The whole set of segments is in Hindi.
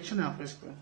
एक्शन है आपका इस पर?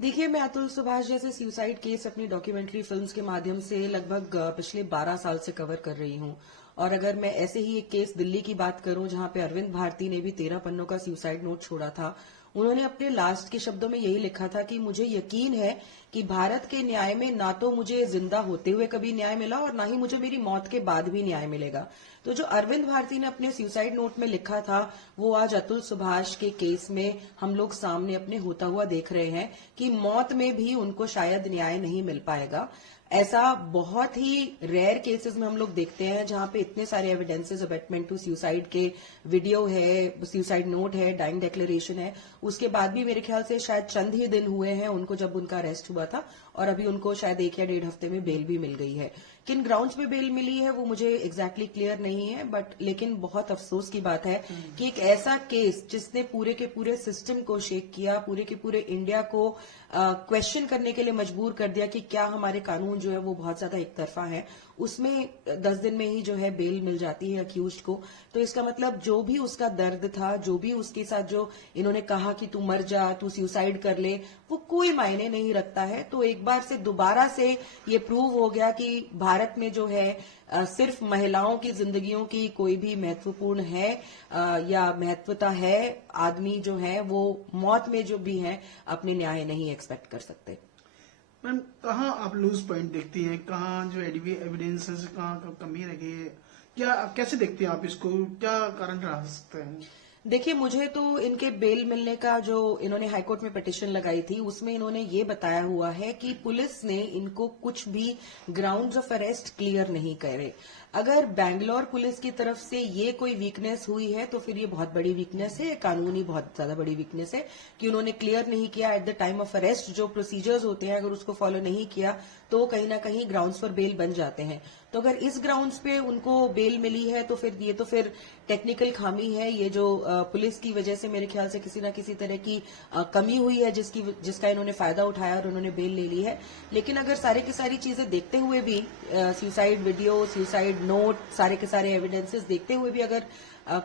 देखिए, मैं अतुल सुभाष जैसे सुसाइड केस अपनी डॉक्यूमेंट्री फिल्म्स के माध्यम से लगभग पिछले 12 साल से कवर कर रही हूं। और अगर मैं ऐसे ही एक केस दिल्ली की बात करूं जहां पे अरविंद भारती ने भी 13 पन्नों का सुसाइड नोट छोड़ा था, उन्होंने अपने लास्ट के शब्दों में यही लिखा था कि मुझे यकीन है कि भारत के न्याय में ना तो मुझे जिंदा होते हुए कभी न्याय मिला और ना ही मुझे मेरी मौत के बाद भी न्याय मिलेगा। तो जो अरविंद भारती ने अपने सुसाइड नोट में लिखा था, वो आज अतुल सुभाष के केस में हम लोग सामने अपने होता हुआ देख रहे हैं कि मौत में भी उनको शायद न्याय नहीं मिल पाएगा। ऐसा बहुत ही रेयर केसेस में हम लोग देखते हैं जहां पे इतने सारे एविडेंसेस अबेटमेंट टू सुसाइड के वीडियो है, सुसाइड नोट है, डाइंग डिक्लेरेशन है। उसके बाद भी मेरे ख्याल से शायद चंद ही दिन हुए हैं उनको जब उनका अरेस्ट हुआ था, और अभी उनको शायद 1 या 1.5 हफ्ते में बेल भी मिल गई है। किन ग्राउंड्स पे बेल मिली है वो मुझे एग्जैक्टली क्लियर नहीं है, बट लेकिन बहुत अफसोस की बात है कि एक ऐसा केस जिसने पूरे के पूरे सिस्टम को शेक किया, पूरे के पूरे इंडिया को क्वेश्चन करने के लिए मजबूर कर दिया कि क्या हमारे कानून जो है वो बहुत ज्यादा एक तरफा है, उसमें 10 दिन में ही जो है बेल मिल जाती है अक्यूज्ड को। तो इसका मतलब जो भी उसका दर्द था, जो भी उसके साथ जो इन्होंने कहा कि तू मर जा, तू सुसाइड कर ले, वो कोई मायने नहीं रखता है। तो एक बार से दोबारा से ये प्रूव हो गया कि भारत में जो है सिर्फ महिलाओं की जिंदगियों की कोई भी महत्वपूर्ण है या महत्वता है, आदमी जो है वो मौत में जो भी है अपने न्याय नहीं एक्सपेक्ट कर सकते। मैम, कहाँ आप लूज पॉइंट देखती हैं, कहाँ जो एविडेंस है कहाँ कमी रह गई है, क्या कैसे देखते हैं आप इसको, क्या कारण रह सकते हैं? देखिए, मुझे तो इनके बेल मिलने का जो इन्होंने हाईकोर्ट में पिटीशन लगाई थी उसमें इन्होंने ये बताया हुआ है कि पुलिस ने इनको कुछ भी ग्राउंड्स ऑफ अरेस्ट क्लियर नहीं करे। अगर बैंगलोर पुलिस की तरफ से ये कोई वीकनेस हुई है तो फिर ये बहुत बड़ी वीकनेस है, कानूनी बहुत ज्यादा बड़ी वीकनेस है कि उन्होंने क्लियर नहीं किया at the time of arrest. जो प्रोसीजर्स होते हैं अगर उसको फॉलो नहीं किया तो कहीं ना कहीं ग्राउंड्स पर बेल बन जाते हैं। तो अगर इस ग्राउंड्स पे उनको बेल मिली है तो फिर ये तो फिर टेक्निकल खामी है, ये जो पुलिस की वजह से मेरे ख्याल से किसी ना किसी तरह की कमी हुई है जिसका इन्होंने फायदा उठाया और उन्होंने बेल ले ली है। लेकिन अगर सारे की सारी चीजें देखते हुए भी, सुसाइड वीडियो, सुसाइड नोट, सारे के सारे एविडेंसेस देखते हुए भी अगर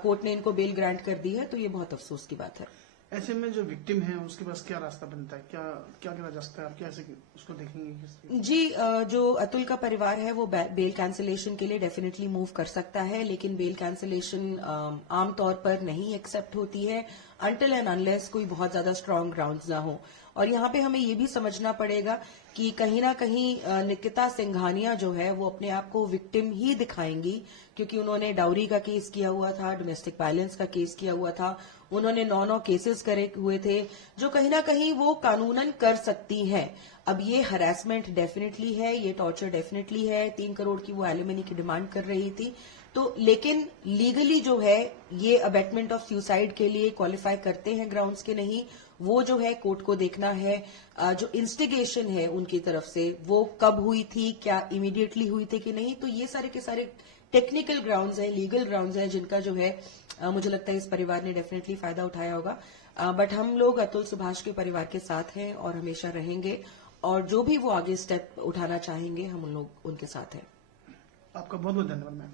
कोर्ट ने इनको बेल ग्रांट कर दी है तो ये बहुत अफसोस की बात है। ऐसे में जो विक्टिम है उसके पास क्या रास्ता बनता है, क्या क्या करा जा सकता है, आप कैसे उसको देखेंगे? जी, जो अतुल का परिवार है वो बेल कैंसिलेशन के लिए डेफिनेटली मूव कर सकता है, लेकिन बेल कैंसिलेशन आमतौर पर नहीं एक्सेप्ट होती है अनटिल एंड अनलेस कोई बहुत ज्यादा स्ट्रांग ग्राउंड्स ना हो। और यहाँ पे हमें ये भी समझना पड़ेगा कि कहीं ना कहीं निकिता सिंघानिया जो है वो अपने आप को विक्टिम ही दिखाएंगी, क्योंकि उन्होंने डाउरी का केस किया हुआ था, डोमेस्टिक वायलेंस का केस किया हुआ था, उन्होंने 9 केसेस करे हुए थे जो कहीं ना कहीं वो कानूनन कर सकती हैं। अब ये हरासमेंट डेफिनेटली है, ये टॉर्चर डेफिनेटली है, 3 करोड़ की वो एलिमनी की डिमांड कर रही थी। तो लेकिन लीगली जो है ये अबेटमेंट ऑफ सुसाइड के लिए क्वालिफाई करते हैं ग्राउंड्स के नहीं, वो जो है कोर्ट को देखना है। जो इंस्टिगेशन है उनकी तरफ से वो कब हुई थी, क्या इमीडिएटली हुई थी कि नहीं, तो ये सारे के सारे टेक्निकल ग्राउंड्स हैं, लीगल ग्राउंड्स हैं जिनका जो है मुझे लगता है इस परिवार ने डेफिनेटली फायदा उठाया होगा। बट हम लोग अतुल सुभाष के परिवार के साथ हैं और हमेशा रहेंगे, और जो भी वो आगे स्टेप उठाना चाहेंगे हम लोग उनके साथ हैं। आपका बहुत बहुत धन्यवाद मैम।